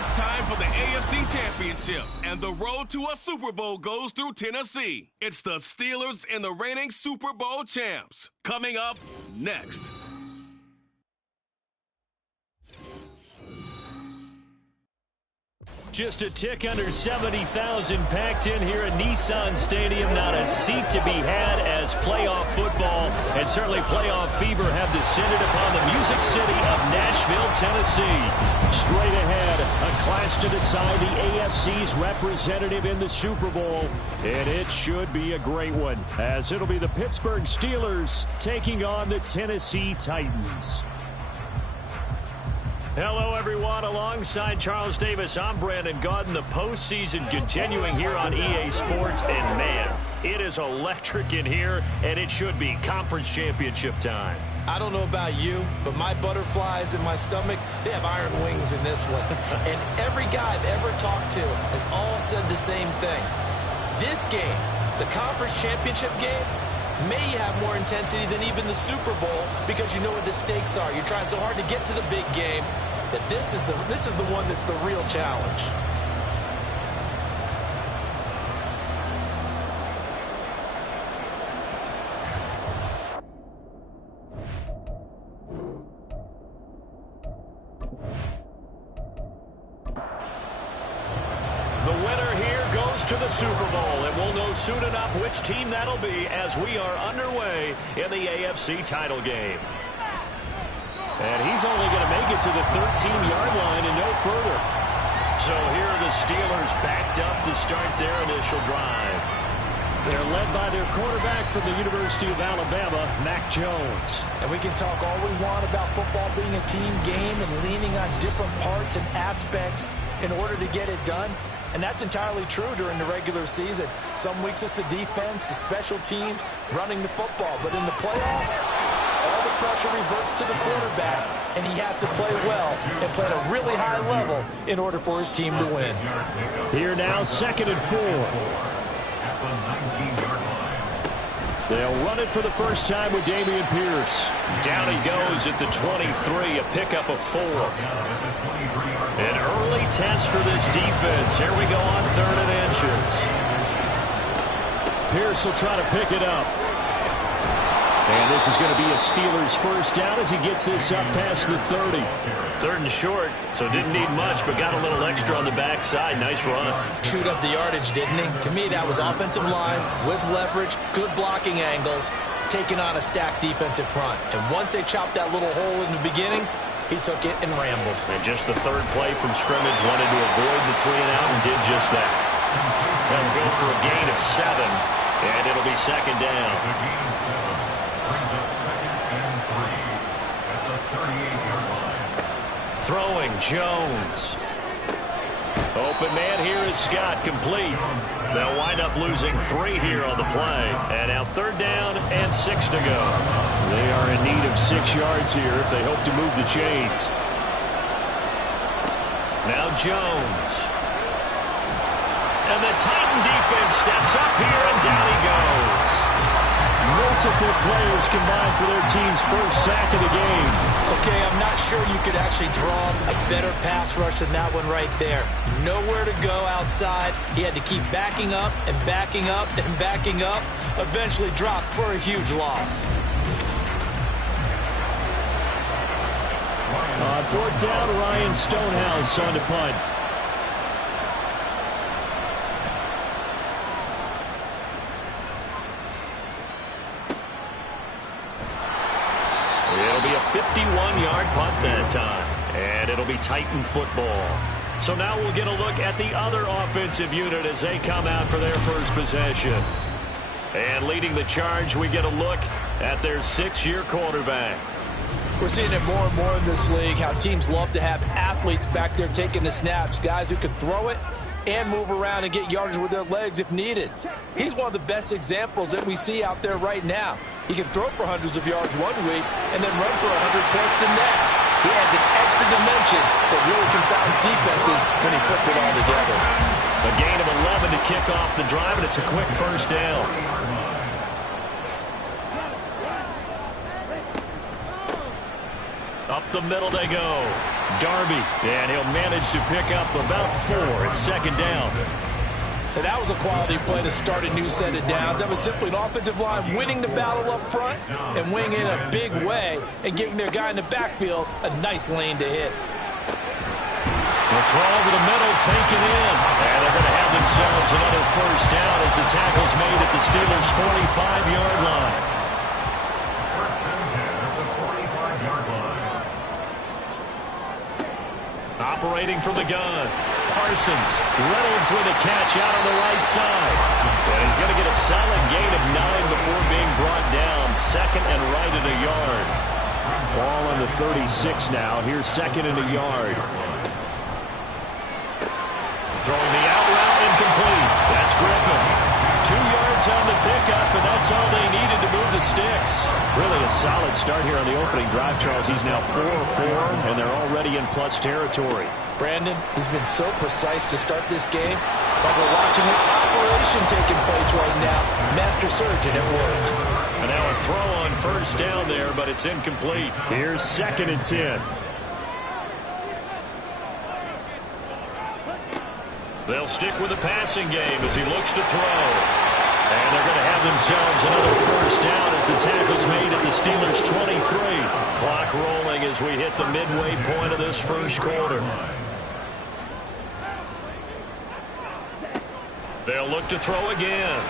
It's time for the AFC Championship, and the road to a Super Bowl goes through Tennessee. It's the Steelers and the reigning Super Bowl champs. Coming up next. Just a tick under 70,000 packed in here at Nissan Stadium. Not a seat to be had as playoff football and certainly playoff fever have descended upon the Music City of Nashville, Tennessee. Straight ahead, a clash to decide the AFC's representative in the Super Bowl. And it should be a great one, as it'll be the Pittsburgh Steelers taking on the Tennessee Titans. Hello, everyone. Alongside Charles Davis, I'm Brandon Gaudin. The postseason continuing here on EA Sports. And, man, it is electric in here, and it should be conference championship time. I don't know about you, but my butterflies in my stomach, they have iron wings in this one. And every guy I've ever talked to has all said the same thing. This game, the conference championship game, may have more intensity than even the Super Bowl because you know what the stakes are. You're trying so hard to get to the big game that this is the one that's the real challenge. To the Super Bowl, and we'll know soon enough which team that'll be as we are underway in the AFC title game. And he's only going to make it to the 13-yard line and no further. So here are the Steelers backed up to start their initial drive. They're led by their quarterback from the University of Alabama, Mac Jones. And we can talk all we want about football being a team game and leaning on different parts and aspects in order to get it done. And that's entirely true during the regular season. Some weeks it's the defense, the special teams, running the football. But in the playoffs, all the pressure reverts to the quarterback, and he has to play well and play at a really high level in order for his team to win. Here now, 2nd and 4. They'll run it for the first time with Dameon Pierce. Down he goes at the 23, a pickup of 4. An early test for this defense. Here we go on 3rd and inches. Pierce will try to pick it up. And this is going to be a Steelers first down as he gets this up past the 30. 3rd and short, so didn't need much, but got a little extra on the backside. Nice run. Chewed up the yardage, didn't he? To me, that was offensive line with leverage, good blocking angles, taking on a stacked defensive front. And once they chopped that little hole in the beginning, he took it and rambled. And just the 3rd play from scrimmage, wanted to avoid the 3 and out and did just that. They'll go for a gain of 7, and it'll be 2nd down. Throwing Jones. Open man here is Scott, complete. They'll wind up losing 3 here on the play. And now 3rd down and 6 to go. They are in need of 6 yards here if they hope to move the chains. Now Jones. And the Titan defense steps up here, and down he goes. Multiple players combined for their team's first sack of the game. Okay, I'm not sure you could actually draw a better pass rush than that one right there. Nowhere to go outside. He had to keep backing up and backing up and backing up. Eventually dropped for a huge loss. On 4th down, Ryan Stonehouse on to punt. It'll be a 51-yard punt that time, and it'll be Titan football. So now we'll get a look at the other offensive unit as they come out for their first possession. And leading the charge, we get a look at their 6-year quarterback. We're seeing it more and more in this league, how teams love to have athletes back there taking the snaps, guys who can throw it and move around and get yardage with their legs if needed. He's one of the best examples that we see out there right now. He can throw for hundreds of yards one week and then run for 100+ the next. He adds an extra dimension that really confounds defenses when he puts it all together. A gain of 11 to kick off the drive, and it's a quick first down. Up the middle they go. Darby, and he'll manage to pick up about 4 at second down. And that was a quality play to start a new set of downs. That was simply an offensive line winning the battle up front and winning in a big way and giving their guy in the backfield a nice lane to hit. The throw over the middle, taken in. And they're going to have themselves another first down as the tackle's made at the Steelers' 45-yard line. Operating from the gun, Parsons. Reynolds with a catch out on the right side. And he's going to get a solid gain of 9 before being brought down. Second and right at a yard. Ball on the 36 now. Here's second and a yard. Throwing the out route, incomplete. That's Griffin. 2 yards on the pickup, and that's all they needed to move the sticks. Really a solid start here on the opening drive, Charles. He's now 4 of 4, and they're already in plus territory. Brandon, he's been so precise to start this game, but we're watching an operation taking place right now. Master surgeon at work. And now a throw on first down there, but it's incomplete. Here's second and 10. They'll stick with the passing game as he looks to throw. And they're going to have themselves another first down as the tackle's made at the Steelers' 23. Clock rolling as we hit the midway point of this first quarter. They'll look to throw again.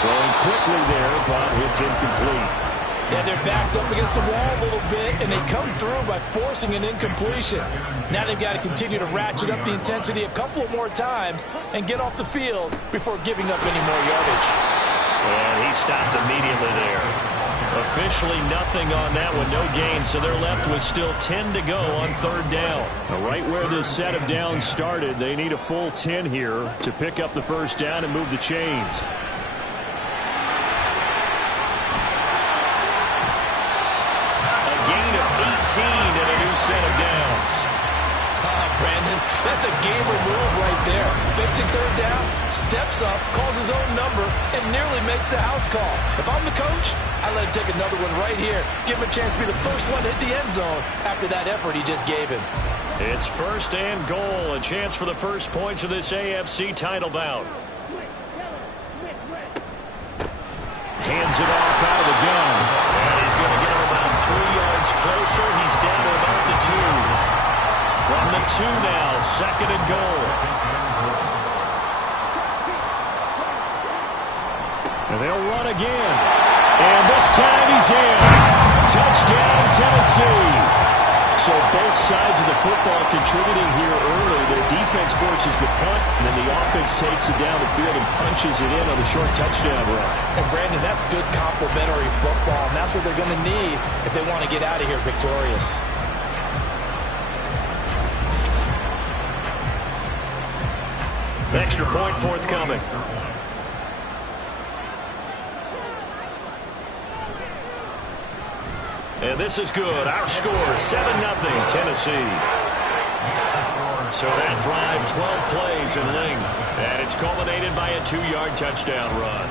Throwing quickly there, but it's incomplete. Yeah, their back's up against the wall a little bit, and they come through by forcing an incompletion. Now they've got to continue to ratchet up the intensity a couple of more times and get off the field before giving up any more yardage. And he stopped immediately there. Officially nothing on that one, no gain, so they're left with still 10 to go on third down. Now, right where this set of downs started, they need a full 10 here to pick up the first down and move the chains. And a new set of downs. Brandon, that's a gamer move right there. Fixing third down, steps up, calls his own number, and nearly makes the house call. If I'm the coach, I let him take another one right here. Give him a chance to be the first one to hit the end zone after that effort he just gave him. It's first and goal, a chance for the first points of this AFC title bout. Hands it off out of the gun. And he's going to get him about 3 yards closer. He's down to about the 2. From the 2 now, second and goal. And they'll run again. And this time he's in. Touchdown, Tennessee. So both sides of the football contributing here early. Their defense forces the punt, and then the offense takes it down the field and punches it in on the short touchdown run. And Brandon, that's good complementary football, and that's what they're going to need if they want to get out of here victorious. Extra point forthcoming. And this is good. Our score, 7-0, Tennessee. So that drive, 12 plays in length. And it's culminated by a 2-yard touchdown run.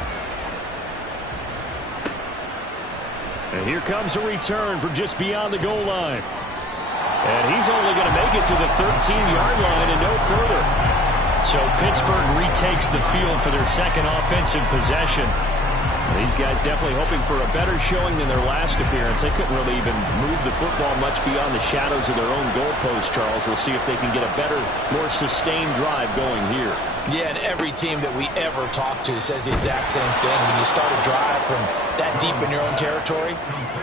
And here comes a return from just beyond the goal line. And he's only going to make it to the 13-yard line and no further. So Pittsburgh retakes the field for their second offensive possession. These guys definitely hoping for a better showing than their last appearance. They couldn't really even move the football much beyond the shadows of their own goalpost, Charles. We'll see if they can get a better, more sustained drive going here. Yeah, and every team that we ever talk to says the exact same thing. When you start a drive from that deep in your own territory,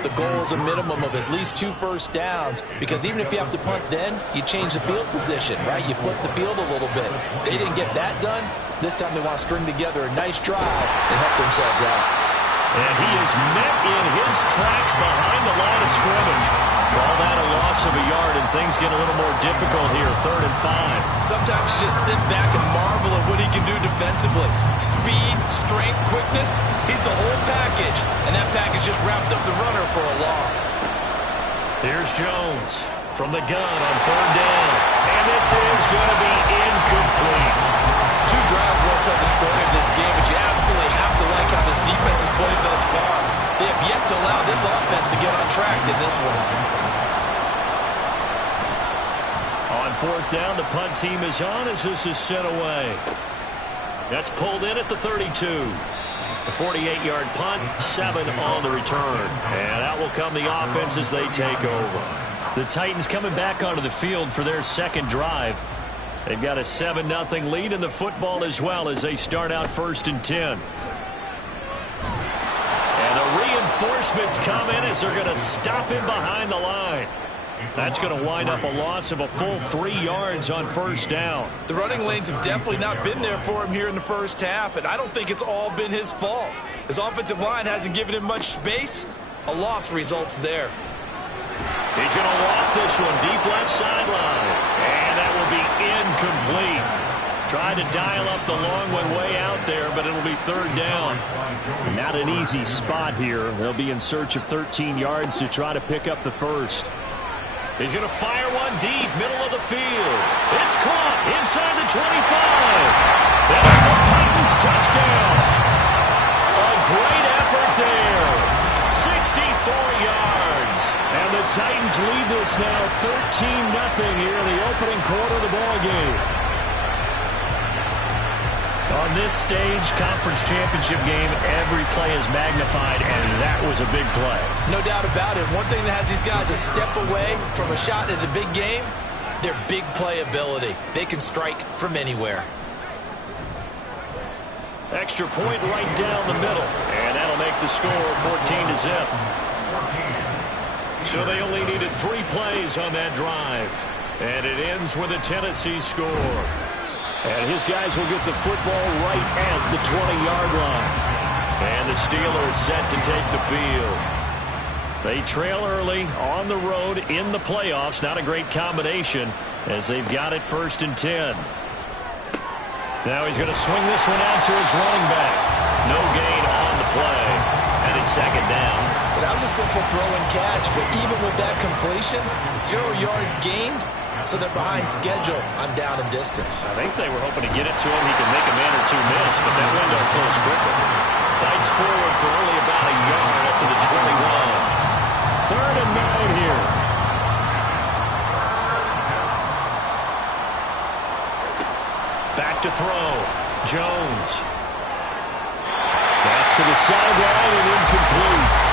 the goal is a minimum of at least 2 first downs, because even if you have to punt then, you change the field position, right? You flip the field a little bit. They didn't get that done. This time they want to string together a nice drive and help themselves out. And he is met in his tracks behind the line of scrimmage. Call that a loss of a yard, and things get a little more difficult here, 3rd and 5. Sometimes you just sit back and marvel at what he can do defensively. Speed, strength, quickness, he's the whole package. And that package just wrapped up the runner for a loss. Here's Jones from the gun on 3rd down. And this is going to be incomplete. 2 drives won't tell the story of this game, but you absolutely have to like how this defense has played thus far. They have yet to allow this offense to get on track in this one. fourth down. The punt team is on as this is sent away. That's pulled in at the 32. A 48-yard punt, 7 on the return. And out will come the offense as they take over. The Titans coming back onto the field for their second drive. They've got a 7-0 lead in the football as well as they start out 1st and 10. And the reinforcements come in as they're going to stop him behind the line. That's going to wind up a loss of a full 3 yards on 1st down. The running lanes have definitely not been there for him here in the first half, and I don't think it's all been his fault. His offensive line hasn't given him much space. A loss results there. He's going to loft this one deep left sideline. And that will be incomplete. Tried to dial up the long one way out there, but it'll be 3rd down. Not an easy spot here. They'll be in search of 13 yards to try to pick up the first. He's going to fire one deep, middle of the field. It's caught inside the 25. That's a Titans touchdown. A great effort there. 64 yards. And the Titans lead this now 13-0 here in the opening quarter of the ball game. On this stage, conference championship game, every play is magnified, and that was a big play. No doubt about it. One thing that has these guys a step away from a shot at a big game, their big play ability. They can strike from anywhere. Extra point right down the middle, and that'll make the score 14-0. So they only needed 3 plays on that drive, and it ends with a Tennessee score. And his guys will get the football right at the 20-yard line. And the Steelers set to take the field. They trail early on the road in the playoffs. Not a great combination as they've got it 1st and 10. Now he's going to swing this one out to his running back. No gain on the play. And it's 2nd down. That was a simple throw and catch, but even with that completion, 0 yards gained. So they're behind schedule on down and distance. I think they were hoping to get it to him. He can make a man or two miss, but that window closed quickly. Fights forward for only about a yard up to the 21. 3rd and 9 here. Back to throw. Jones. That's to the sideline and incomplete.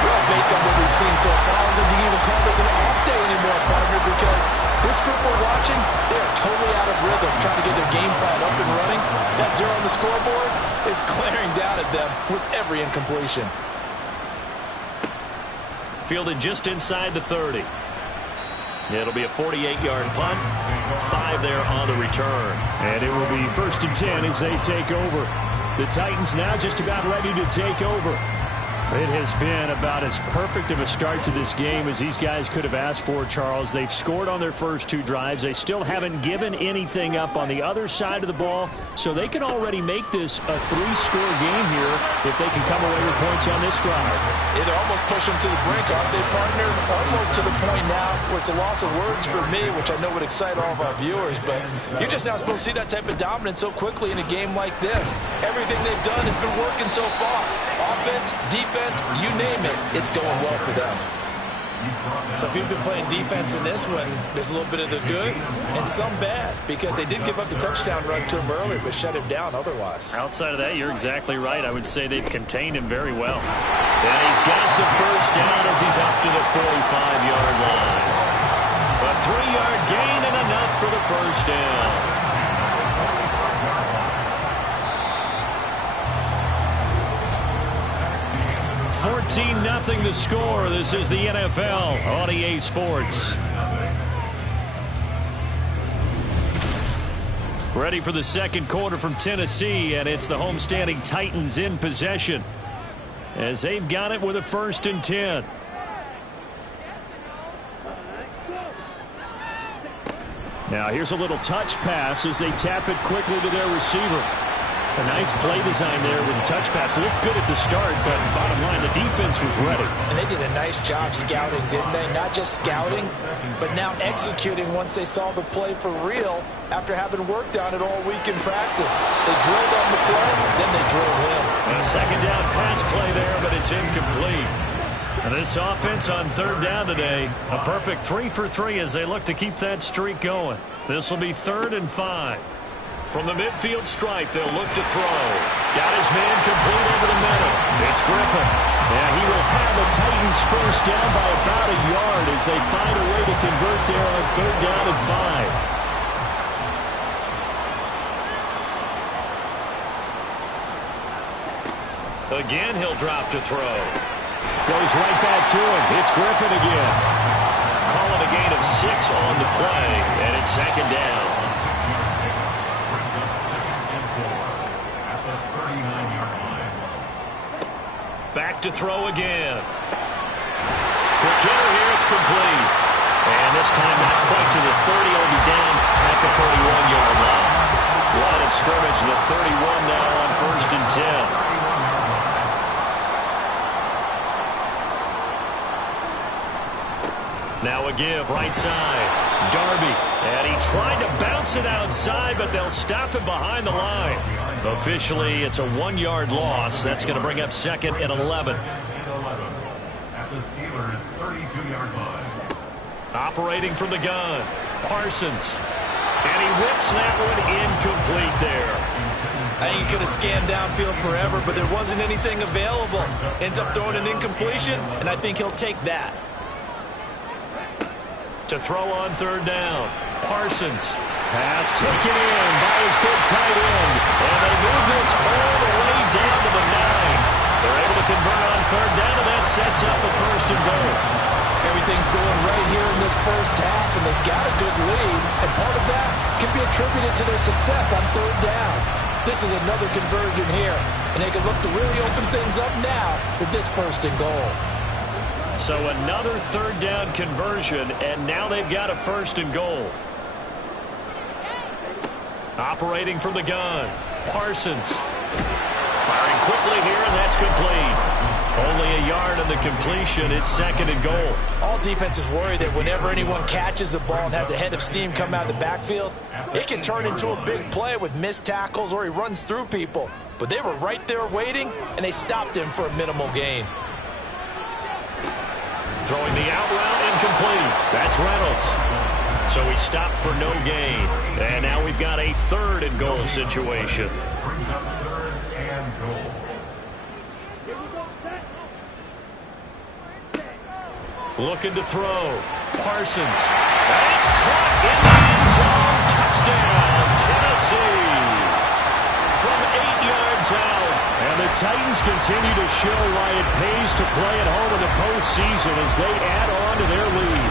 Well, based on what we've seen so far, I don't think you can even call this an off day anymore, partner, because this group we're watching, they are totally out of rhythm, trying to get their game plan up and running. That 0 on the scoreboard is glaring down at them with every incompletion. Fielded just inside the 30. It'll be a 48-yard punt. 5 there on the return. And it will be 1st and 10 as they take over. The Titans now just about ready to take over. It has been about as perfect of a start to this game as these guys could have asked for, Charles. They've scored on their first 2 drives. They still haven't given anything up on the other side of the ball, so they can already make this a 3-score game here if they can come away with points on this drive. It'll almost push them to the brink, aren't they, partner? Almost to the point now where it's a loss of words for me, which I know would excite all of our viewers, but you're just not supposed to see that type of dominance so quickly in a game like this. Everything they've done has been working so far. Offense, defense, you name it, it's going well for them. So if you've been playing defense in this one, there's a little bit of the good and some bad, because they did give up the touchdown run to him earlier, but shut him down otherwise. Outside of that, you're exactly right. I would say they've contained him very well. And he's got the first down as he's up to the 45-yard line. A 3-yard gain and enough for the first down. 14-0 the score. This is the NFL on EA Sports. Ready for the second quarter from Tennessee, and it's the homestanding Titans in possession as they've got it with a 1st and 10. Now here's a little touch pass as they tap it quickly to their receiver. A nice play design there with the touch pass. Looked good at the start, but bottom line, the defense was ready. And they did a nice job scouting, didn't they? Not just scouting, but now executing once they saw the play for real after having worked on it all week in practice. They drilled on the play, then they drilled him. A 2nd down pass play there, but it's incomplete. This offense on third down today, a perfect 3 for 3 as they look to keep that streak going. This will be 3rd and 5. From the midfield stripe, they'll look to throw. Got his man complete over the middle. It's Griffin. And he will have the Titans first down by about a yard as they find a way to convert there on 3rd down and 5. Again, he'll drop to throw. Goes right back to him. It's Griffin again. Calling a gain of 6 on the play, and it's 2nd down. Back to throw again. The killer here, it's complete. And this time not quite to the 30. It'll be down at the 31-yard line. Line of scrimmage, the 31 now on 1st and 10. Now a give, right side. Darby. And he tried to bounce it outside, but they'll stop him behind the line. Officially, it's a 1-yard loss. That's going to bring up 2nd and 11. At the Steelers' 32-yard line. Operating from the gun. Parsons. And he whips that one incomplete there. I think he could have scanned downfield forever, but there wasn't anything available. Ends up throwing an incompletion, and I think he'll take that. To throw on 3rd down. Parsons. Pass taken in by his big tight end. And they move this all the way down to the 9. They're able to convert on 3rd down, and that sets up the 1st and goal. Everything's going right here in this first half, and they've got a good lead. And part of that can be attributed to their success on 3rd downs. This is another conversion here, and they can look to really open things up now with this 1st and goal. So another 3rd down conversion, and now they've got a 1st and goal. Operating from the gun. Parsons. Firing quickly here, and that's complete. Only a yard on the completion. It's 2nd and goal. All defenses worry that whenever anyone catches the ball and has a head of steam come out of the backfield, it can turn into a big play with missed tackles or he runs through people. But they were right there waiting, and they stopped him for a minimal gain. Throwing the out route incomplete. That's Reynolds. So he stopped for no gain. And now we've got a 3rd and goal situation. Brings up 3rd and goal. Looking to throw. Parsons. And it's caught in the end zone. Touchdown, Tennessee. From 8 yards out. And the Titans continue to show why it pays to play at home in the postseason as they add on to their lead.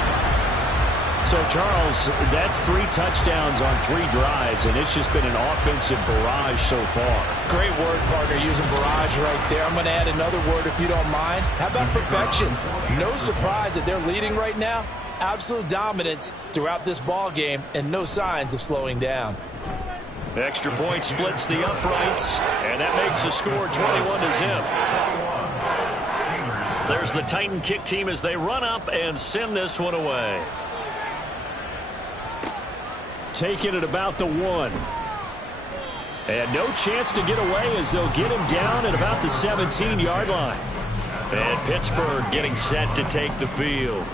So, Charles, that's 3 touchdowns on 3 drives, and it's just been an offensive barrage so far. Great word, partner, using barrage right there. I'm going to add another word if you don't mind. How about perfection? No surprise that they're leading right now. Absolute dominance throughout this ball game and no signs of slowing down. Extra point splits the uprights, and that makes the score 21-0. There's the Titan kick team as they run up and send this one away. Taking it about the 1. And no chance to get away as they'll get him down at about the 17-yard line. And Pittsburgh getting set to take the field.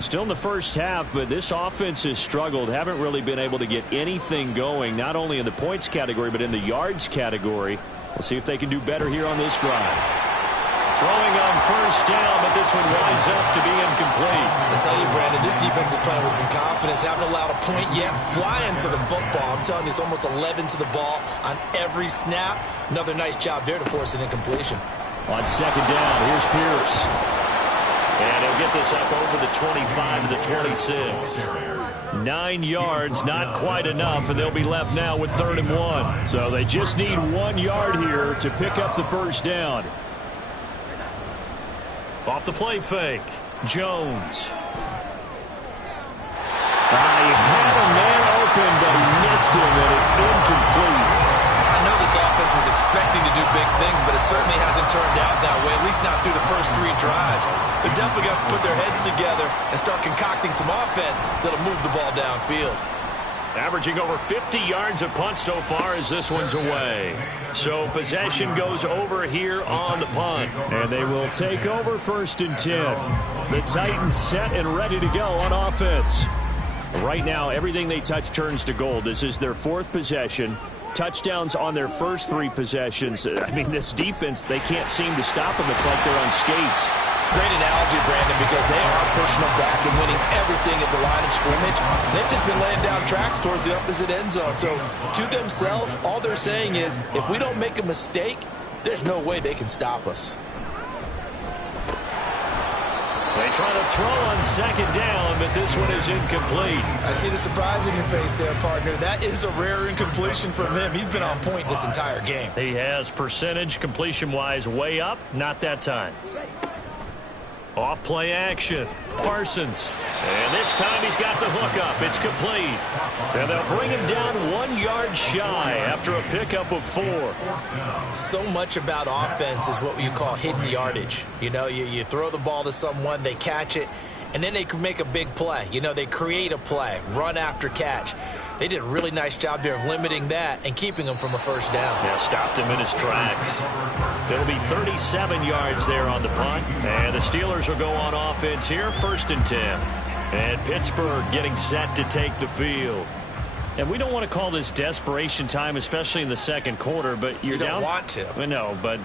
Still in the first half, but this offense has struggled. Haven't really been able to get anything going, not only in the points category, but in the yards category. We'll see if they can do better here on this drive. Throwing on 1st down, but this one winds up to be incomplete. I tell you, Brandon, this defense is playing with some confidence. Haven't allowed a point yet. Flying to the football. I'm telling you, it's almost 11 to the ball on every snap. Another nice job there to force an incompletion. On 2nd down, here's Pierce. And he'll get this up over the 25 to the 26. 9 yards, not quite enough, and they'll be left now with 3rd and 1. So they just need 1 yard here to pick up the 1st down. Off the play fake, Jones. He had a man open, but he missed him, and it's incomplete. I know this offense was expecting to do big things, but it certainly hasn't turned out that way, at least not through the first 3 drives. They're definitely going to put their heads together and start concocting some offense that'll move the ball downfield. Averaging over 50 yards a punt so far as this one's away. So possession goes over here on the punt. And they will take over 1st and 10. The Titans set and ready to go on offense. Right now, everything they touch turns to gold. This is their 4th possession. Touchdowns on their first 3 possessions. I mean, this defense, they can't seem to stop them. It's like they're on skates. Great analogy, Brandon, because they are pushing them back and winning everything at the line of scrimmage. They've just been laying down tracks towards the opposite end zone. So to themselves, all they're saying is, if we don't make a mistake, there's no way they can stop us. They try to throw on 2nd down, but this one is incomplete. I see the surprise in your face there, partner. That is a rare incompletion from him. He's been on point this entire game. He has percentage completion-wise way up, not that time. Off play action. Parsons. And this time he's got the hook up. It's complete. And they'll bring him down 1 yard shy after a pickup of 4. So much about offense is what you call hidden yardage. You know, you throw the ball to someone, they catch it, and then they can make a big play. You know, they create a play, run after catch. They did a really nice job there of limiting that and keeping him from a 1st down. Yeah, stopped him in his tracks. It'll be 37 yards there on the punt. And the Steelers will go on offense here, 1st and 10. And Pittsburgh getting set to take the field. And we don't want to call this desperation time, especially in the 2nd quarter, but you're down. You don't want to. No, but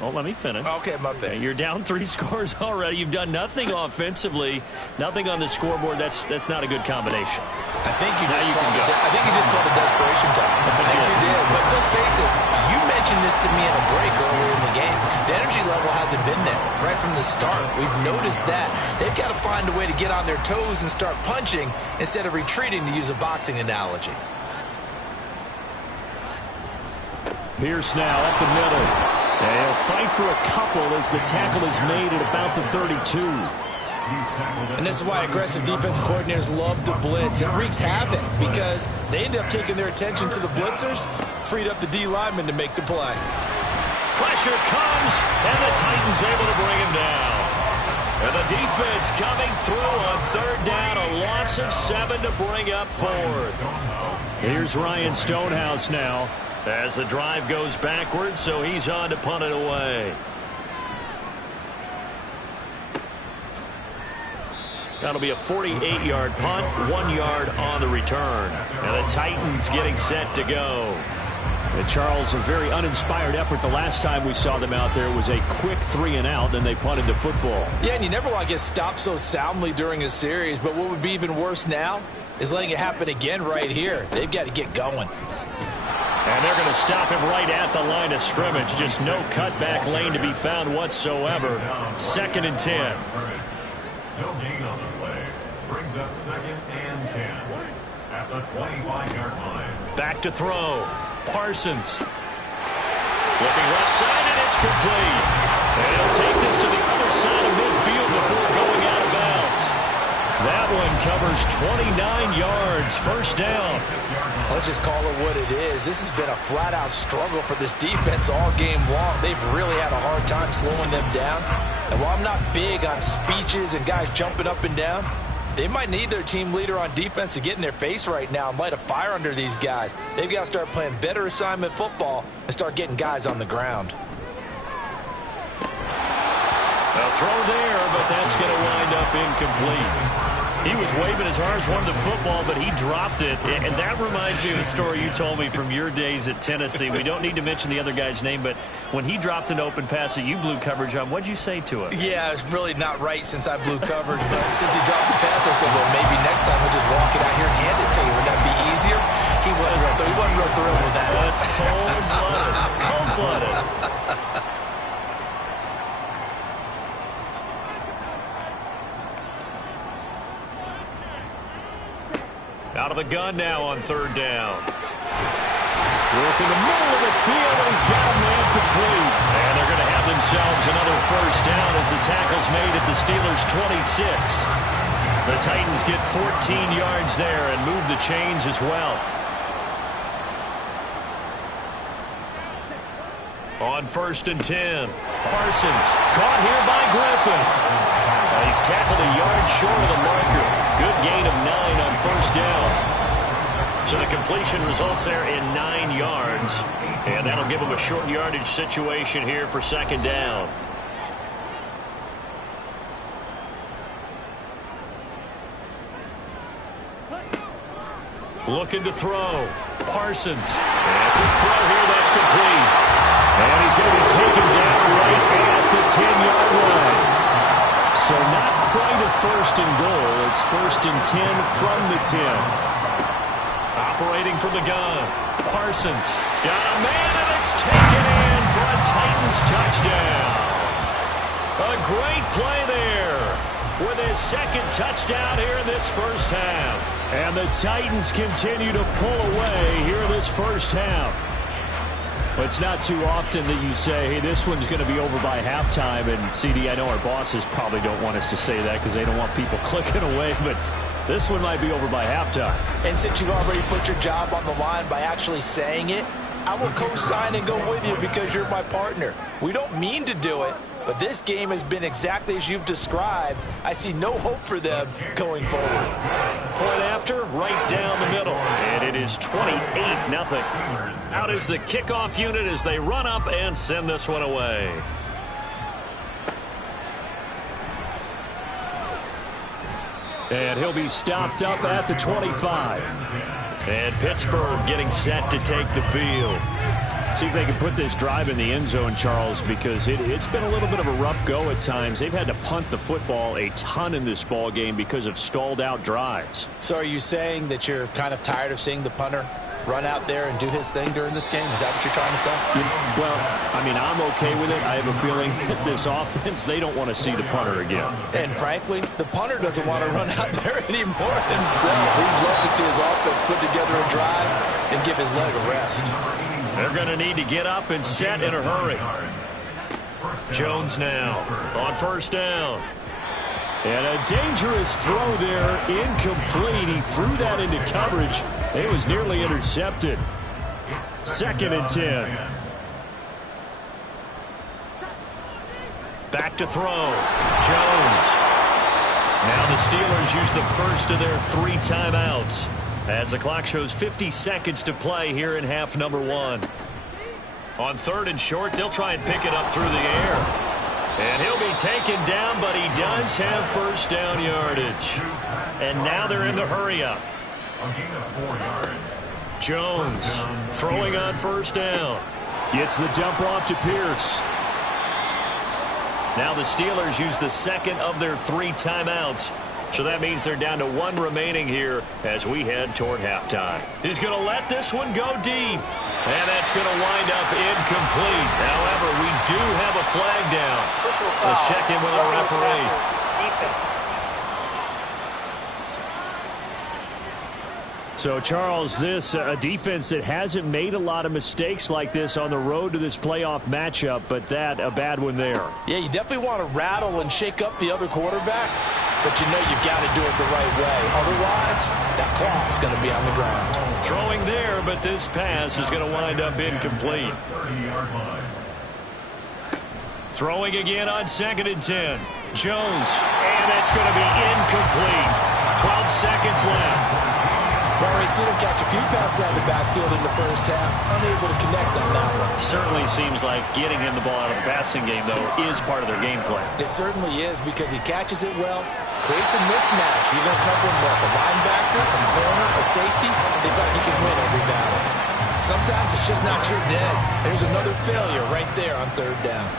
let me finish. Okay, my bad. You're down 3 scores already. You've done nothing offensively, nothing on the scoreboard. That's not a good combination. I think you just called it desperation time. I think you did. But let's face it, you mentioned this to me in a break earlier in the game. The energy level hasn't been there right from the start. We've noticed that. They've got to find a way to get on their toes and start punching instead of retreating, to use a boxing analogy. Pierce now up the middle. And he'll fight for a couple as the tackle is made at about the 32. And this is why aggressive defensive coordinators love to blitz. It wreaks havoc because they end up taking their attention to the blitzers, freed up the D lineman to make the play. Pressure comes, and the Titans able to bring him down. And the defense coming through on 3rd down, a loss of 7 to bring up 4th. Here's Ryan Stonehouse now as the drive goes backwards, so he's on to punt it away. That'll be a 48-yard punt, 1 yard on the return. And the Titans getting set to go. And Charles, a very uninspired effort. The last time we saw them out there was a quick 3-and-out, and they punted the football. Yeah, and you never want to get stopped so soundly during a series, but what would be even worse now is letting it happen again right here. They've got to get going. And they're going to stop him right at the line of scrimmage. Just no cutback lane to be found whatsoever. 2nd and 10. No gain on the play. Brings up 2nd and 10 at the 25-yard line. Back to throw. Parsons. Looking left side, and it's complete. And he'll take this to the other side of midfield before going out of bounds. That one covers 29 yards. 1st down. Let's just call it what it is. This has been a flat-out struggle for this defense all game long. They've really had a hard time slowing them down. And while I'm not big on speeches and guys jumping up and down, they might need their team leader on defense to get in their face right now and light a fire under these guys. They've got to start playing better assignment football and start getting guys on the ground. A throw there, but that's going to wind up incomplete. He was waving his arms, wanted the football, but he dropped it. And that reminds me of the story you told me from your days at Tennessee. We don't need to mention the other guy's name, but when he dropped an open pass that you blew coverage on, what'd you say to him? Yeah, it's really not right since I blew coverage, but since he dropped the pass, I said, well, maybe next time we'll just walk it out here and hand it to you. Would that be easier? He wasn't real thrilled with that. That's cold-blooded. Cold-blooded. Out of the gun now on 3rd down. Work in the middle of the field, and he's got a man complete. And they're going to have themselves another 1st down as the tackle's made at the Steelers' 26. The Titans get 14 yards there and move the chains as well. On 1st and 10, Parsons caught here by Griffin. He's tackled a yard short of the marker. Good gain of 9 on 1st down. So the completion results there in 9 yards. And that'll give them a short yardage situation here for second down. Looking to throw. Parsons. And quick throw here. That's complete. And he's going to be taken down right at the 10-yard line. So not quite a first and goal. It's first and 10 from the 10. Operating from the gun. Parsons. Got a man, and it's taken in for a Titans touchdown. A great play there with his second touchdown here in this first half. And the Titans continue to pull away here in this first half. But it's not too often that you say, hey, this one's going to be over by halftime. And, CD, I know our bosses probably don't want us to say that because they don't want people clicking away. But this one might be over by halftime. And since you've already put your job on the line by actually saying it, I will co-sign and go with you because you're my partner. We don't mean to do it, but this game has been exactly as you've described. I see no hope for them going forward. Point after, right down the middle. And it is 28-0. Out is the kickoff unit as they run up and send this one away. And he'll be stopped up at the 25. And Pittsburgh getting set to take the field. See if they can put this drive in the end zone, Charles, because it's been a little bit of a rough go at times. They've had to punt the football a ton in this ball game because of stalled out drives. So are you saying that you're kind of tired of seeing the punter run out there and do his thing during this game? Is that what you're trying to say? Well, I mean, I'm okay with it. I have a feeling that this offense, they don't want to see the punter again. And frankly, the punter doesn't want to run out there anymore himself. He'd love to see his offense put together a drive and give his leg a rest. They're going to need to get up and set in a hurry. Jones now on first down. And a dangerous throw there, incomplete. He threw that into coverage. It was nearly intercepted. Second and 10. Back to throw. Jones. Now the Steelers use the first of their 3 timeouts as the clock shows 50 seconds to play here in half number 1. On third and short, they'll try and pick it up through the air. And he'll be taken down, but he does have first down yardage. And now they're in the hurry up. Jones throwing on first down. Gets the dump off to Pierce. Now the Steelers use the second of their 3 timeouts. So that means they're down to 1 remaining here as we head toward halftime. He's going to let this one go deep. And that's going to wind up incomplete. However, we do have a flag down. Let's check in with our referee. So, Charles, this a defense that hasn't made a lot of mistakes like this on the road to this playoff matchup, but that a bad one there. Yeah, you definitely want to rattle and shake up the other quarterback, but you know you've got to do it the right way. Otherwise, that clock's going to be on the ground. Throwing there, but this pass is going to wind up incomplete. Throwing again on second and 10. Jones, and that's going to be incomplete. 12 seconds left. Well, we've seen him catch a few passes out of the backfield in the first half, unable to connect on that one. Certainly seems like getting him the ball out of the passing game, though, is part of their game plan. It certainly is because he catches it well, creates a mismatch. You're going to cover him like a linebacker, a corner, a safety. They feel like he can win every battle. Sometimes it's just not your day. There's another failure right there on third down.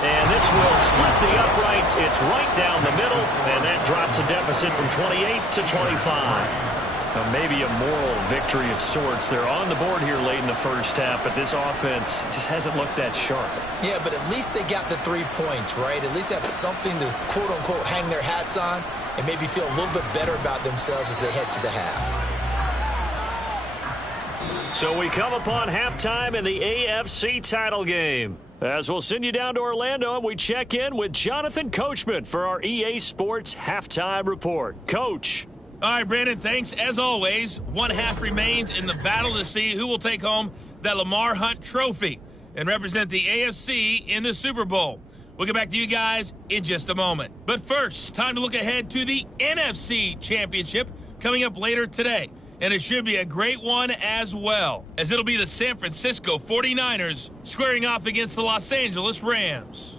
And this will split the uprights. It's right down the middle, and that drops a deficit from 28 to 25. Maybe a moral victory of sorts. They're on the board here late in the first half, but this offense just hasn't looked that sharp. Yeah, but at least they got the 3 points, right? At least have something to, quote-unquote, hang their hats on and maybe feel a little bit better about themselves as they head to the half. So we come upon halftime in the AFC title game. As we'll send you down to Orlando, and we check in with Jonathan Coachman for our EA Sports Halftime Report. Coach. All right, Brandon, thanks. As always, 1 half remains in the battle to see who will take home the Lamar Hunt Trophy. and represent the AFC in the Super Bowl. We'll get back to you guys in just a moment. But first, time to look ahead to the NFC Championship coming up later today. And it should be a great one as well, as it'll be the San Francisco 49ers squaring off against the Los Angeles Rams.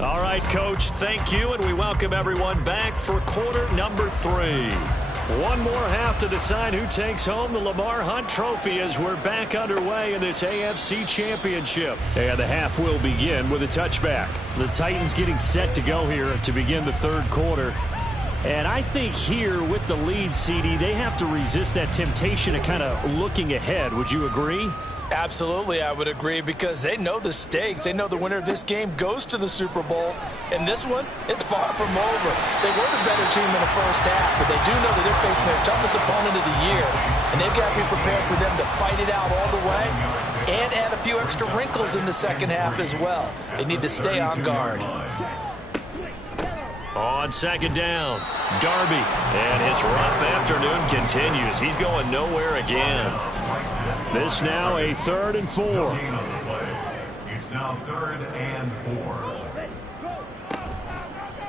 All right, Coach, thank you, and we welcome everyone back for quarter number 3. One more half to decide who takes home the Lamar Hunt Trophy as we're back underway in this AFC Championship. And the half will begin with a touchback. The Titans getting set to go here to begin the third quarter. And I think here with the lead, CD, they have to resist that temptation of kind of looking ahead. Would you agree? Absolutely, I would agree, because they know the stakes. They know the winner of this game goes to the Super Bowl. And this one, it's far from over. They were the better team in the first half, but they do know that they're facing their toughest opponent of the year. And they've got to be prepared for them to fight it out all the way and add a few extra wrinkles in the second half as well. They need to stay on guard. On second down, Darby. And his rough afternoon continues. He's going nowhere again. This now a 3rd and 4. It's now 3rd and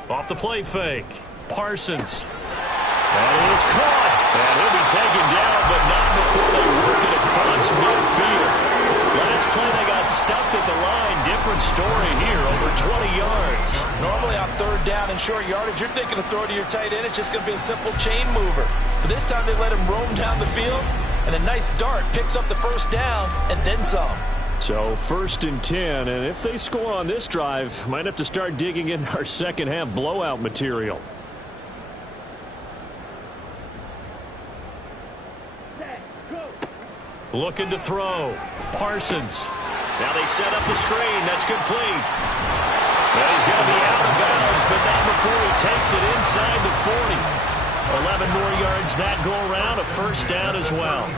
4. Off the play fake. Parsons. That is caught. And he'll be taken down, but not before they work it across midfield. Last play they got stuffed at the line. Different story here, over 20 yards. Normally on 3rd down and short yardage, you're thinking of throw to your tight end. It's just going to be a simple chain mover. But this time they let him roam down the field. And a nice dart picks up the first down and then some. So 1st and 10, and if they score on this drive, might have to start digging in our second half blowout material. Looking to throw. Parsons. Now they set up the screen. That's complete. And he's going to be out of bounds, but not before he takes it inside the 40. 11 more yards that go around, a first down as well.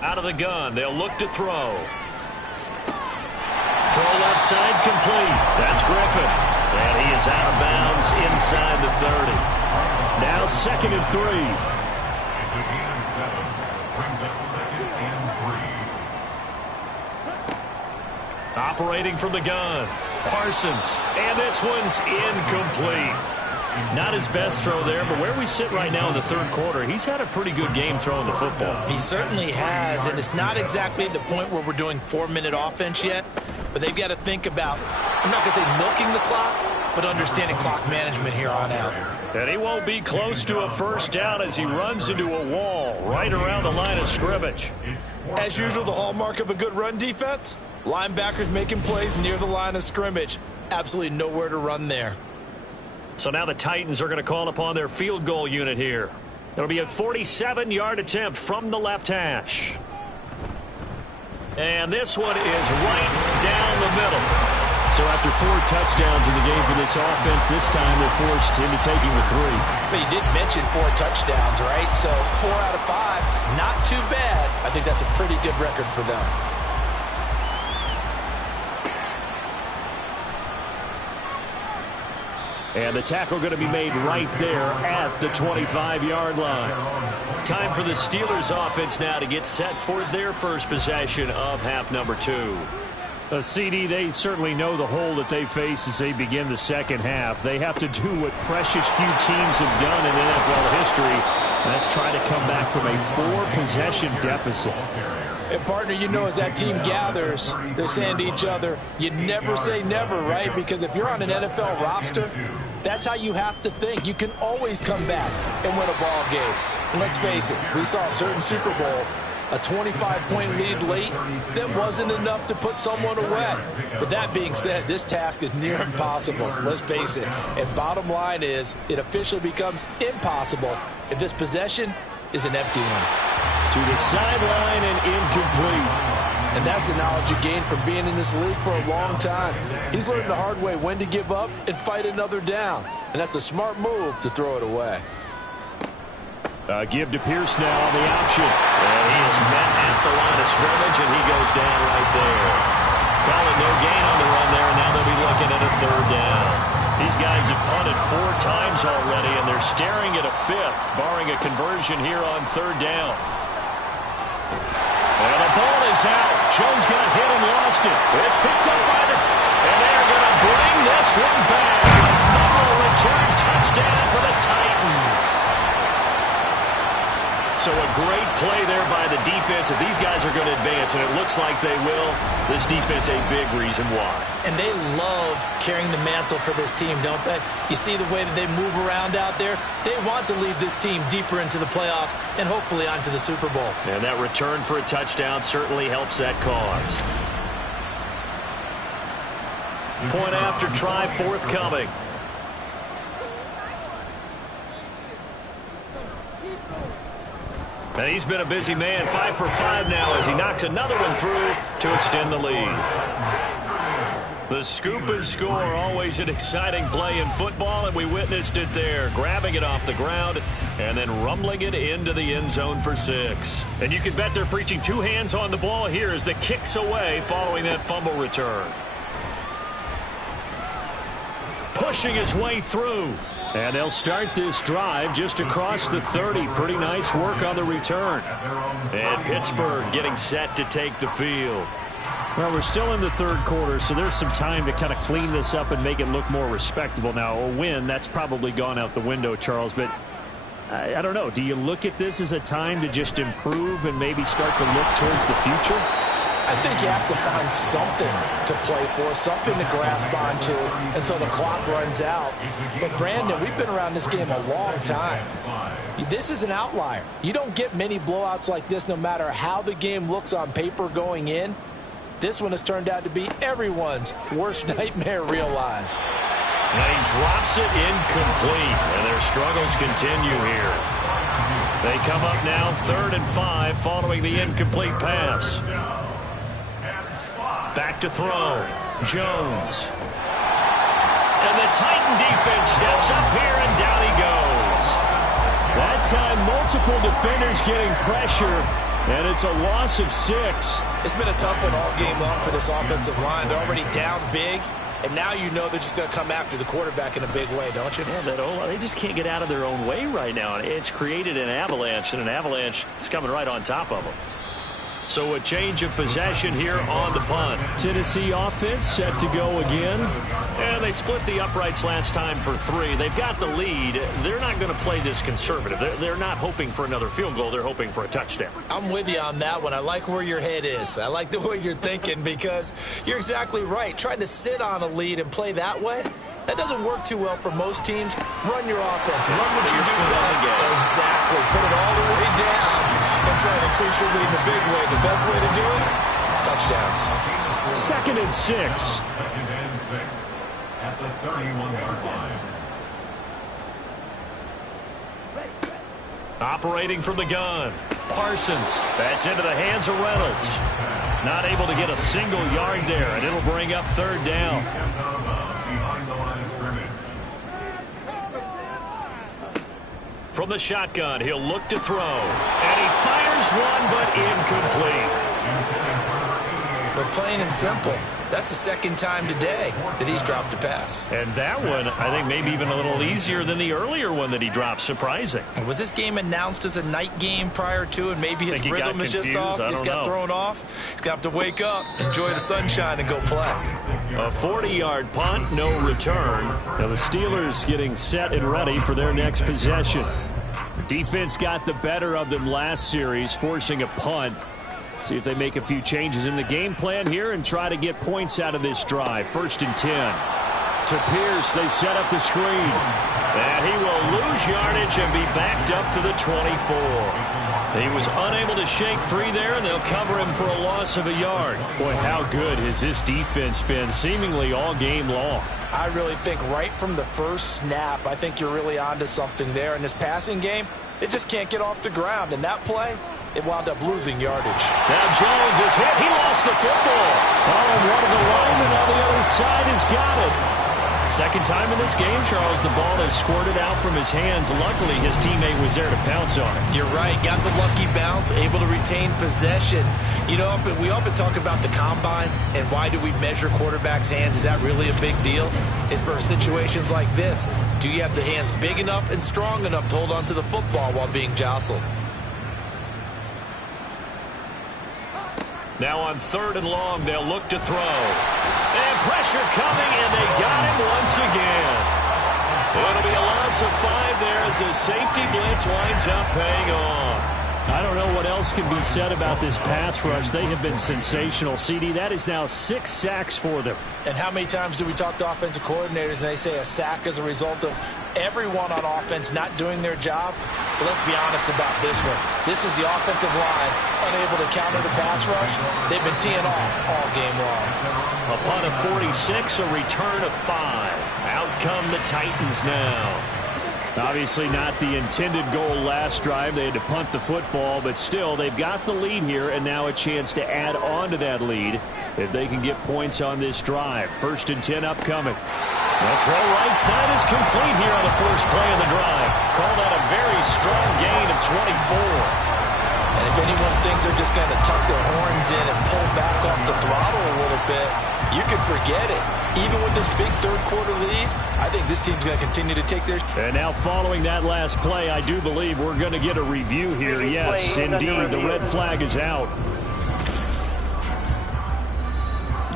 Out of the gun, they'll look to throw. Throw left side complete. That's Griffin. And he is out of bounds inside the 30. Now 2nd and 3. It's a gain of 7. Brings up 2nd and 3. Operating from the gun. Parsons. And this one's incomplete. Not his best throw there, but where we sit right now in the third quarter, he's had a pretty good game throwing the football. He certainly has, and it's not exactly at the point where we're doing 4-minute offense yet, but they've got to think about, I'm not going to say milking the clock, but understanding clock management here on out. And he won't be close to a first down as he runs into a wall right around the line of scrimmage. As usual, the hallmark of a good run defense, linebackers making plays near the line of scrimmage. Absolutely nowhere to run there. So now the Titans are going to call upon their field goal unit here. It'll be a 47-yard attempt from the left hash. And this one is right down the middle. So after 4 touchdowns in the game for this offense, this time they're forced into taking the 3. But you did mention 4 touchdowns, right? So 4 out of 5, not too bad. I think that's a pretty good record for them. And the tackle going to be made right there at the 25-yard line. Time for the Steelers offense now to get set for their first possession of half number 2. CD, they certainly know the hole that they face as they begin the second half. They have to do what precious few teams have done in NFL history. That's try to come back from a 4-possession deficit. And, partner, you know, as that team gathers, they're saying to each other, you never say never, right? Because if you're on an NFL roster, that's how you have to think. You can always come back and win a ball game. And let's face it, we saw a certain Super Bowl, a 25-point lead late, that wasn't enough to put someone away. But that being said, this task is near impossible. Let's face it. And bottom line is, it officially becomes impossible if this possession is an empty one. To the sideline and incomplete. And that's the knowledge you gain from being in this league for a long time. He's learned the hard way when to give up and fight another down. And that's a smart move to throw it away. Give to Pierce now on the option. And he is met at the line of scrimmage, and he goes down right there. Call it no gain on the run there, and now they'll be looking at a third down. These guys have punted 4 times already, and they're staring at a 5th, barring a conversion here on third down. And the ball is out. Jones got hit and lost it. It's picked up by the and they're going to bring this one back. A fumble return touchdown for the Titans. So a great play there by the defense. If these guys are going to advance, and it looks like they will, this defense a big reason why. And they love carrying the mantle for this team, don't they? You see the way that they move around out there? They want to lead this team deeper into the playoffs and hopefully onto the Super Bowl. And that return for a touchdown certainly helps that cause. Point after try forthcoming. And he's been a busy man, 5 for 5 now as he knocks another one through to extend the lead. The scoop and score, always an exciting play in football, and we witnessed it there, grabbing it off the ground and then rumbling it into the end zone for 6. And you can bet they're preaching 2 hands on the ball here as the kick's away following that fumble return. Pushing his way through. And they'll start this drive just across the 30. Pretty nice work on the return. And Pittsburgh getting set to take the field. Well, we're still in the third quarter, so there's some time to kind of clean this up and make it look more respectable. Now, a win, that's probably gone out the window, Charles, but I don't know. Do you look at this as a time to just improve and maybe start to look towards the future? I think you have to find something to play for, something to grasp onto until the clock runs out. But, Brandon, we've been around this game a long time. This is an outlier. You don't get many blowouts like this no matter how the game looks on paper going in. This one has turned out to be everyone's worst nightmare realized. And he drops it incomplete, and their struggles continue here. They come up now 3rd and 5 following the incomplete pass. Back to throw. Jones. And the Titan defense steps up here, and down he goes. That time, multiple defenders getting pressure, and it's a loss of 6. It's been a tough one all game long for this offensive line. They're already down big, and now you know they're just going to come after the quarterback in a big way, don't you? Yeah, they just can't get out of their own way right now. It's created an avalanche, and an avalanche is coming right on top of them. So a change of possession here on the punt. Tennessee offense set to go again. And they split the uprights last time for 3. They've got the lead. They're not going to play this conservative. They're not hoping for another field goal. They're hoping for a touchdown. I'm with you on that one. I like where your head is. I like the way you're thinking because you're exactly right. Trying to sit on a lead and play that way, that doesn't work too well for most teams. Run your offense. Run what you do best. Exactly. Put it all the way down and try to increase your lead in a big way. The best way to do it, touchdowns. 2nd and 6. 2nd and 6 at the 31-yard line. Operating from the gun. Parsons. That's into the hands of Reynolds. Not able to get a single yard there, and it'll bring up 3rd down. From the shotgun, he'll look to throw. And he fires one, but incomplete. But plain and simple, that's the 2nd time today that he's dropped a pass. And that one, I think, maybe even a little easier than the earlier one that he dropped. Surprising. Was this game announced as a night game prior to, and maybe his rhythm is just off? He's got thrown off. He's got to wake up, enjoy the sunshine, and go play. A 40-yard punt, no return. Now the Steelers getting set and ready for their next possession. The defense got the better of them last series, forcing a punt. See if they make a few changes in the game plan here and try to get points out of this drive. 1st and 10. To Pierce, they set up the screen. And he will lose yardage and be backed up to the 24. He was unable to shake free there, and they'll cover him for a loss of a yard. Boy, how good has this defense been seemingly all game long? I really think right from the first snap, I think you're really onto something there. In this passing game, it just can't get off the ground. And that play, it wound up losing yardage. Now Jones is hit. He lost the football. Oh, and one of the linemen on the other side has got it. Second time in this game, Charles, the ball has squirted out from his hands. Luckily, his teammate was there to pounce on it. You're right. Got the lucky bounce, able to retain possession. You know, we often talk about the combine and why do we measure quarterbacks' hands. Is that really a big deal? It's for situations like this. Do you have the hands big enough and strong enough to hold on to the football while being jostled? Now on 3rd and long, they'll look to throw. And pressure coming, and they got him once again. It'll be a loss of 5 there as the safety blitz winds up paying off. I don't know what else can be said about this pass rush. They have been sensational. CD, that is now 6 sacks for them. And how many times do we talk to offensive coordinators and they say a sack is a result of everyone on offense not doing their job? But let's be honest about this one. This is the offensive line unable to counter the pass rush. They've been teeing off all game long. A punt of 46, a return of 5. Out come the Titans now. Obviously not the intended goal last drive. They had to punt the football, but still they've got the lead here and now a chance to add on to that lead if they can get points on this drive. 1st and 10 upcoming. That throw right side is complete here on the first play of the drive. Call that a very strong gain of 24. And if anyone thinks they're just going to tuck their horns in and pull back off the throttle a little bit, you can forget it. Even with this big third-quarter lead, I think this team's going to continue to take their... And now following that last play, I do believe we're going to get a review here. Yes, indeed, the red flag is out.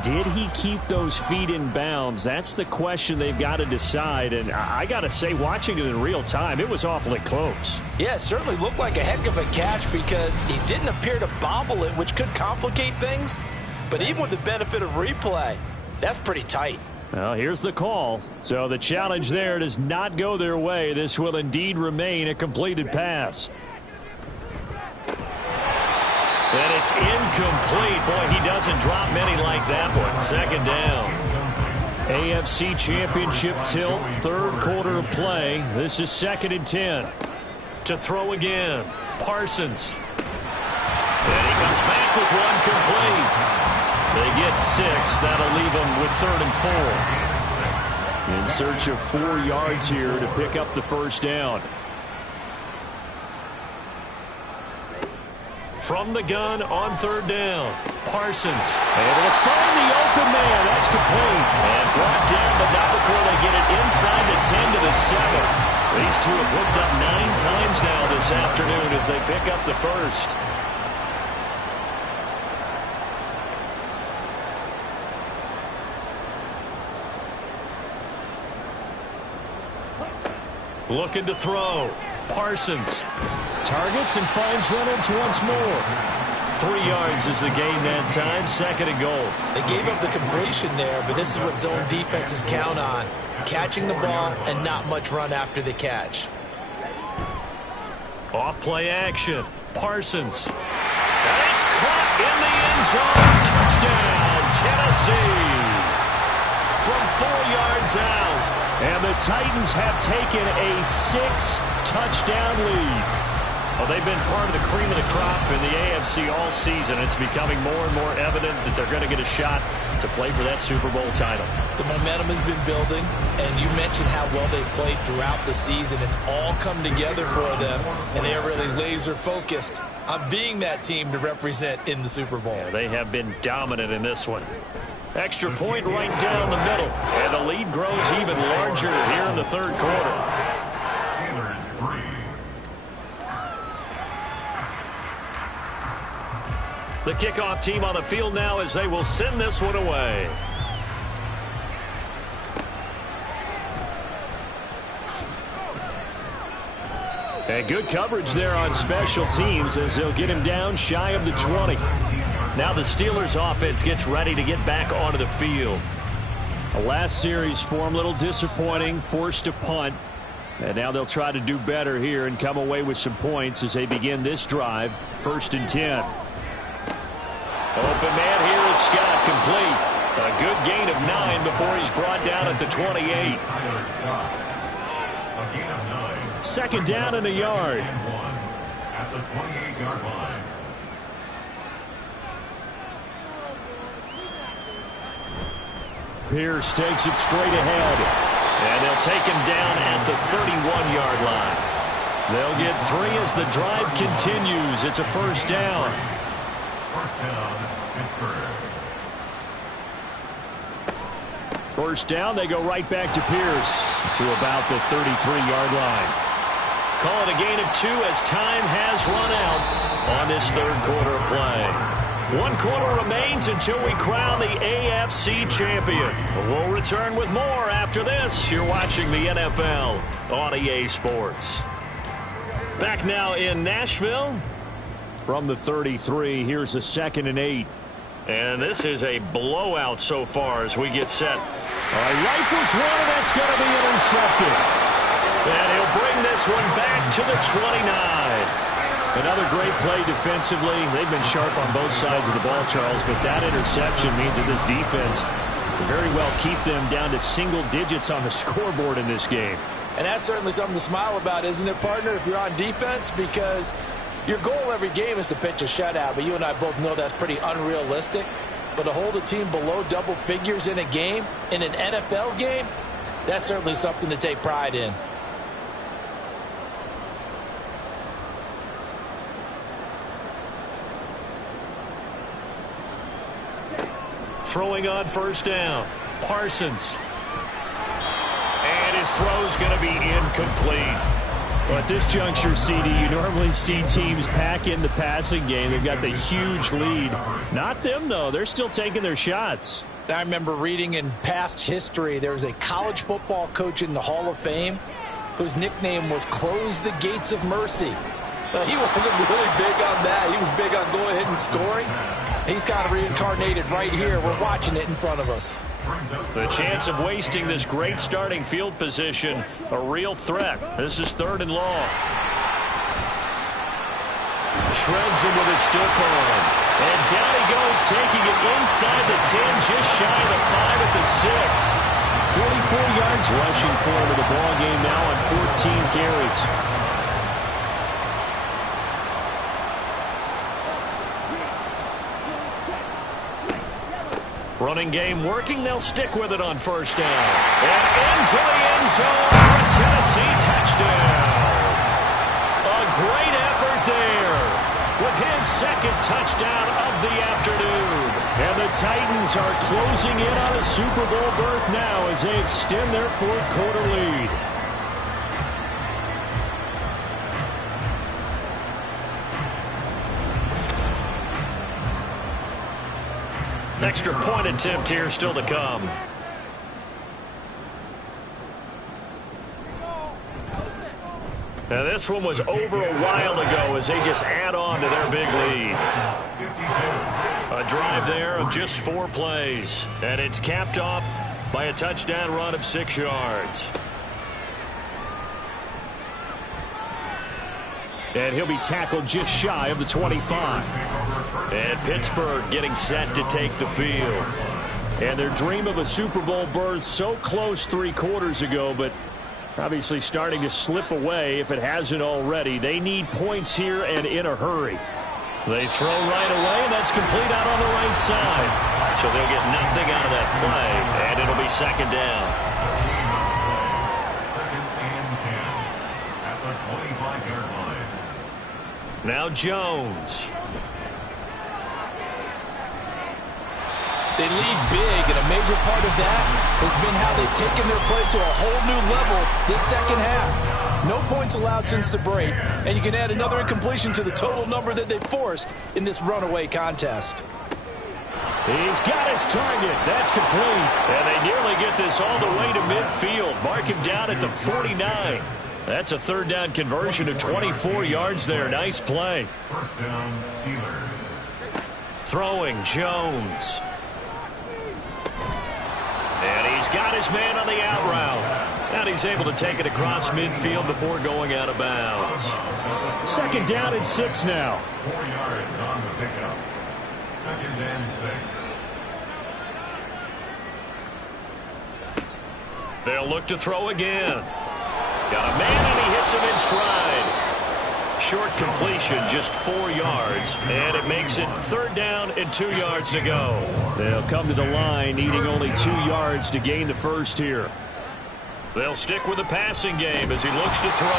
Did he keep those feet in bounds? That's the question they've got to decide. And I got to say, watching it in real time, it was awfully close. Yeah, it certainly looked like a heck of a catch because he didn't appear to bobble it, which could complicate things. But even with the benefit of replay, that's pretty tight. Well, here's the call. So the challenge there does not go their way. This will indeed remain a completed pass. And it's incomplete. Boy, he doesn't drop many like that one. 2nd down. AFC Championship tilt, 3rd quarter of play. This is 2nd and 10. To throw again. Parsons. And he comes back with one complete. They get 6. That'll leave them with 3rd and 4. In search of 4 yards here to pick up the first down. From the gun on 3rd down. Parsons able to find the open man. That's complete. And brought down, but not before they get it inside the 10 to the 7. These two have hooked up 9 times now this afternoon as they pick up the first. Looking to throw. Parsons targets and finds Reynolds once more. 3 yards is the gain that time. 2nd and goal. They gave up the completion there, but this is what zone defenses count on. Catching the ball and not much run after the catch. Off play action. Parsons. And it's caught in the end zone. Touchdown, Tennessee. From 4 yards out. And the Titans have taken a 6-touchdown lead. Well, they've been part of the cream of the crop in the AFC all season. It's becoming more and more evident that they're going to get a shot to play for that Super Bowl title. The momentum has been building, and you mentioned how well they've played throughout the season. It's all come together for them, and they're really laser-focused on being that team to represent in the Super Bowl. Yeah, they have been dominant in this one. Extra point right down the middle. And the lead grows even larger here in the 3rd quarter. Steelers 3. The kickoff team on the field now as they will send this one away. And good coverage there on special teams as they'll get him down shy of the 20. Now the Steelers offense gets ready to get back onto the field. The last series for them, a little disappointing, forced to punt. And now they'll try to do better here and come away with some points as they begin this drive. 1st and 10. Open man here is Scott, complete. A good gain of 9 before he's brought down at the 28. 2nd down and a yard. at the 28-yard line. Pierce takes it straight ahead. And they'll take him down at the 31-yard line. They'll get 3 as the drive continues. It's a first down. First down, Pittsburgh. First down, they go right back to Pierce to about the 33-yard line. Call it a gain of 2 as time has run out on this third quarter play. 1 quarter remains until we crown the AFC champion. We'll return with more after this. You're watching the NFL on EA Sports. Back now in Nashville. From the 33, here's a 2nd and 8. And this is a blowout so far as we get set. Rifles one, and that's going to be intercepted. And he'll bring this one back to the 29. Another great play defensively. They've been sharp on both sides of the ball, Charles, but that interception means that this defense can very well keep them down to single digits on the scoreboard in this game. And that's certainly something to smile about, isn't it, partner, if you're on defense? Because your goal every game is to pitch a shutout, but you and I both know that's pretty unrealistic. But to hold a team below double figures in a game, in an NFL game, that's certainly something to take pride in. Throwing on first down, Parsons. And his throw's going to be incomplete. Well, at this juncture, CD, you normally see teams pack in the passing game. They've got the huge lead. Not them, though. They're still taking their shots. I remember reading in past history, there was a college football coach in the Hall of Fame whose nickname was Close the Gates of Mercy. Well, he wasn't really big on that. He was big on go ahead and scoring. He's kind of reincarnated right here. We're watching it in front of us. The chance of wasting this great starting field position, a real threat. This is 3rd and long. Shreds him with a stiff arm. And down he goes, taking it inside the 10, just shy of the 5 at the 6. 44 yards rushing for him in the ball game now on 14 carries. Running game working. They'll stick with it on first down. And into the end zone for a Tennessee touchdown. A great effort there with his 2nd touchdown of the afternoon. And the Titans are closing in on a Super Bowl berth now as they extend their 4th quarter lead. Extra point attempt here still to come. Now this one was over a while ago as they just add on to their big lead. A drive there of just 4 plays. And it's capped off by a touchdown run of 6 yards. And he'll be tackled just shy of the 25. And Pittsburgh getting set to take the field. And their dream of a Super Bowl berth so close 3 quarters ago, but obviously starting to slip away if it hasn't already. They need points here and in a hurry. They throw right away, and that's complete out on the right side. So they'll get nothing out of that play, and it'll be 2nd down. 2nd and 10 at the 25-yard line. Now Jones. They lead big, and a major part of that has been how they've taken their play to a whole new level this 2nd half. No points allowed since the break, and you can add another incompletion to the total number that they forced in this runaway contest. He's got his target. That's complete. And they nearly get this all the way to midfield. Mark him down at the 49. That's a 3rd down conversion of 24 yards there. Nice play. First down, Steelers. Throwing Jones. And he's got his man on the out route. And he's able to take it across midfield before going out of bounds. 2nd down and 6 now. 4 yards on the pickup. 2nd and 6. They'll look to throw again. Got a man, and he hits him in stride. short completion, just 4 yards, and it makes it 3rd down and 2 yards to go. They'll come to the line needing only 2 yards to gain the first here. They'll stick with the passing game as he looks to throw.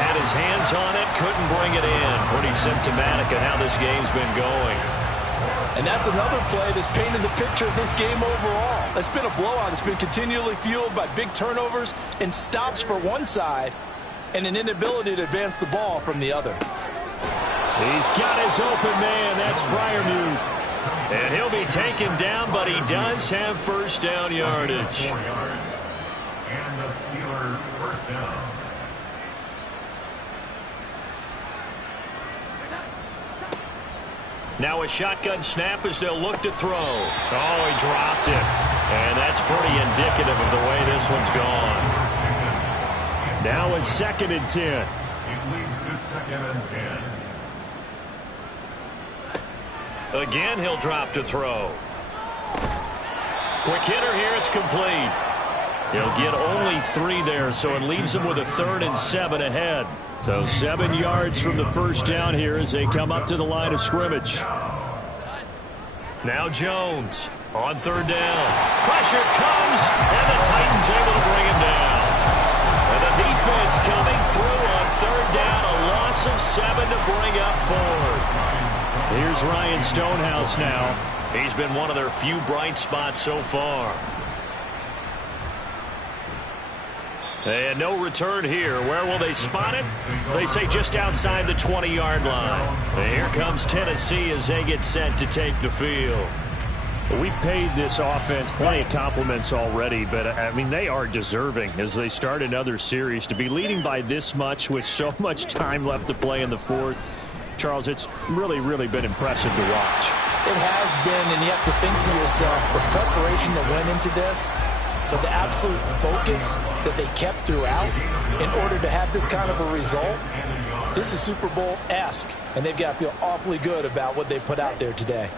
Had his hands on it, couldn't bring it in. Pretty symptomatic of how this game's been going. And that's another play that's painted the picture of this game overall. It's been a blowout. It's been continually fueled by big turnovers and stops for one side and an inability to advance the ball from the other. He's got his open man. That's Freiermuth. And he'll be taken down, but he does have first down yardage. 4 yards. And the Steelers first down. Now a shotgun snap as they'll look to throw. Oh, he dropped it. And that's pretty indicative of the way this one's gone. Now a 2nd and 10. It leads to 2nd and 10. Again, he'll drop to throw. Quick hitter here. It's complete. He'll get only 3 there, so it leaves him with a 3rd and 7 ahead. So 7 yards from the first down here as they come up to the line of scrimmage. Now Jones on 3rd down. Pressure comes, and the Titans able to bring him down. And the defense coming through on 3rd down. A loss of 7 to bring up 4th. Here's Ryan Stonehouse now. He's been one of their few bright spots so far. And no return here. Where will they spot it? They say just outside the 20-yard line. And here comes Tennessee as they get set to take the field. We paid this offense plenty of compliments already, but, I mean, they are deserving as they start another series. To be leading by this much with so much time left to play in the 4th, Charles, it's really, really been impressive to watch. It has been, and you have to think to yourself, the preparation that went into this, but the absolute focus that they kept throughout in order to have this kind of a result, this is Super Bowl-esque, and they've got to feel awfully good about what they put out there today.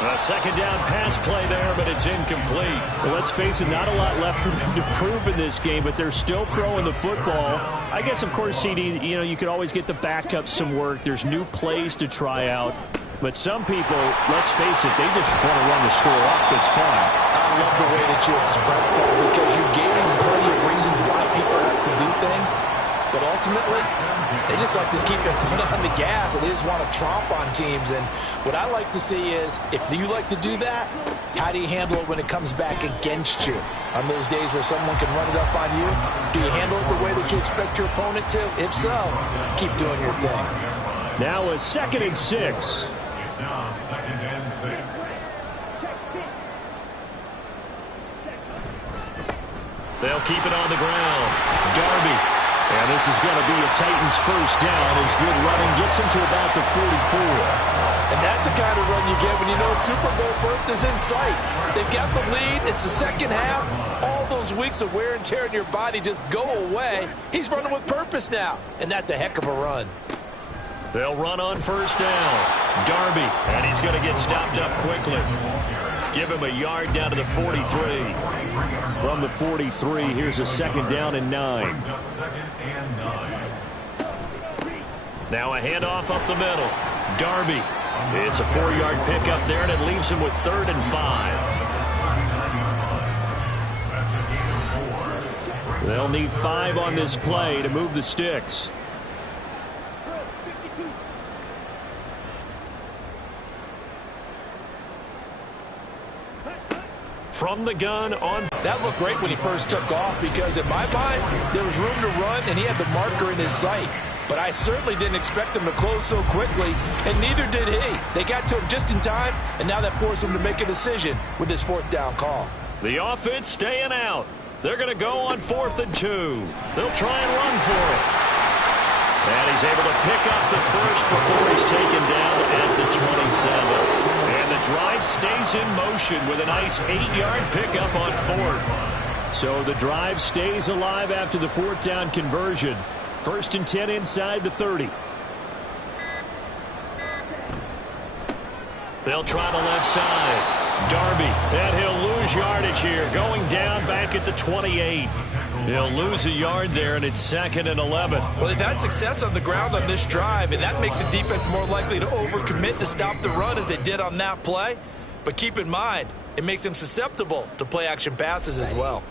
A 2nd down pass play there, but it's incomplete. Well, let's face it, not a lot left for them to prove in this game, but they're still throwing the football. I guess, of course, CD, you could always get the backups some work. There's new plays to try out. But some people, let's face it, they just want to run the score up. It's fun. I love the way that you express that because you gave plenty of reasons why people have to do things. But ultimately, they just like to keep their foot on the gas and they just want to tromp on teams. And what I like to see is, if you like to do that, how do you handle it when it comes back against you? On those days where someone can run it up on you, do you handle it the way that you expect your opponent to? If so, keep doing your thing. Now a 2nd and 6. It's now 2nd and 6. They'll keep it on the ground. Darby. And this is going to be a Titans first down as good running gets him to about the 44. And that's the kind of run you get when you know Super Bowl berth is in sight. They've got the lead. It's the second half. All those weeks of wear and tear in your body just go away. He's running with purpose now, and that's a heck of a run. They'll run on first down. Darby, and he's going to get stopped up quickly. Give him a yard down to the 43. From the 43, here's a 2nd down and 9. Now a handoff up the middle. Darby. It's a 4-yard pickup there, and it leaves him with 3rd and 5. They'll need 5 on this play to move the sticks. From the gun on. That looked great when he first took off because in my mind, there was room to run and he had the marker in his sight. But I certainly didn't expect him to close so quickly, and neither did he. They got to him just in time, and now that forced him to make a decision with his 4th down call. The offense staying out. They're going to go on 4th and 2. They'll try and run for it. And he's able to pick up the first before he's taken down at the 27. And the drive stays in motion with a nice 8-yard pickup on 4th. So the drive stays alive after the 4th down conversion. 1st and 10 inside the 30. They'll try the left side. Darby, and he'll lose lose yardage here, going down back at the 28. He'll lose a yard there, and it's 2nd and 11. Well, they've had success on the ground on this drive, and that makes a defense more likely to overcommit to stop the run as they did on that play. But keep in mind, it makes them susceptible to play-action passes as well.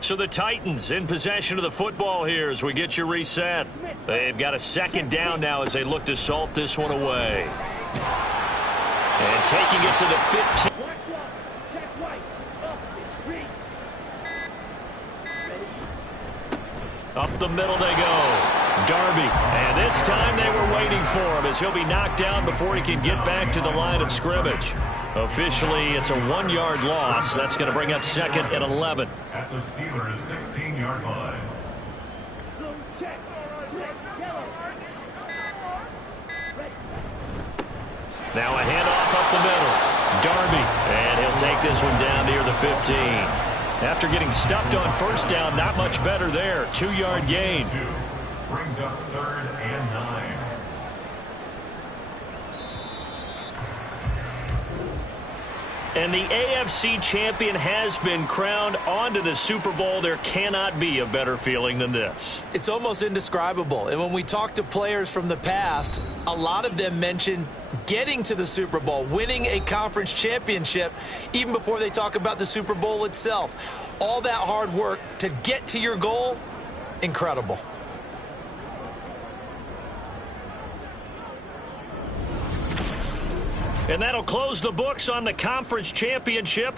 So the Titans in possession of the football here as we get you reset. They've got a 2nd down now as they look to salt this one away. And taking it to the 15. Up the middle they go. Darby. And this time they were waiting for him as he'll be knocked down before he can get back to the line of scrimmage. Officially, it's a 1-yard loss. That's going to bring up 2nd and 11. At the Steelers' 16-yard line. Now a handoff up the middle. Darby. And he'll take this one down near the 15. After getting stuffed on 1st down, not much better there. 2-yard gain. Brings up 3rd and 9. And the AFC champion has been crowned onto the Super Bowl. There cannot be a better feeling than this. It's almost indescribable. And when we talk to players from the past, a lot of them mention getting to the Super Bowl, winning a conference championship, even before they talk about the Super Bowl itself. All that hard work to get to your goal, incredible. And that'll close the books on the conference championship.